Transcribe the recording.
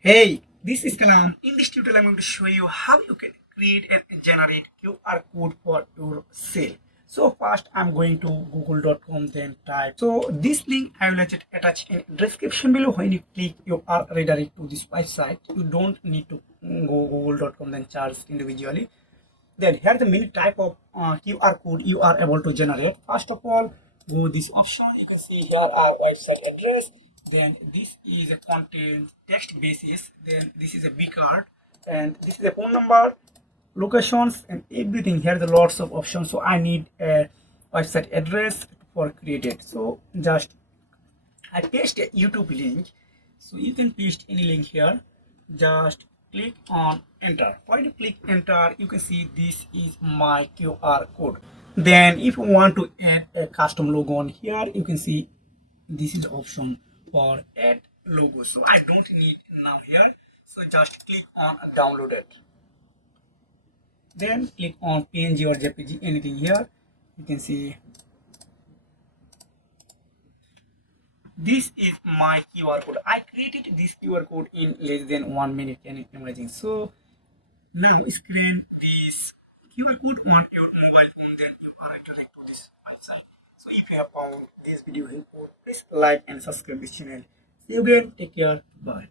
Hey, this is Kalam. In this tutorial, I'm going to show you how you can create and generate QR code for your sale. So first, I'm going to google.com, then type. So this link I will attach in description below. When you click, you are redirected to this website. You don't need to go google.com then charge individually. Then here are the many type of QR code you are able to generate. First of all, go this option. You can see here our website address. Then this is a content text basis. Then this is a B card, and this is a phone number, locations, and everything. Here are the lots of options. So I need a website address for created. So just I paste a YouTube link, so you can paste any link here. Just click on enter. While you click enter, you can see this is my QR code. Then if you want to add a custom logo on here, you can see this is the option for add logo. So I don't need now here. So just click on download it. Then click on PNG or JPG, anything here. You can see this is my QR code. I created this QR code in less than 1 minute. Can you imagine? So now screen this QR code on your mobile phone, then you are direct to this website. So if you have found this video helpful, please like and subscribe this channel. See you again. Take care. Bye.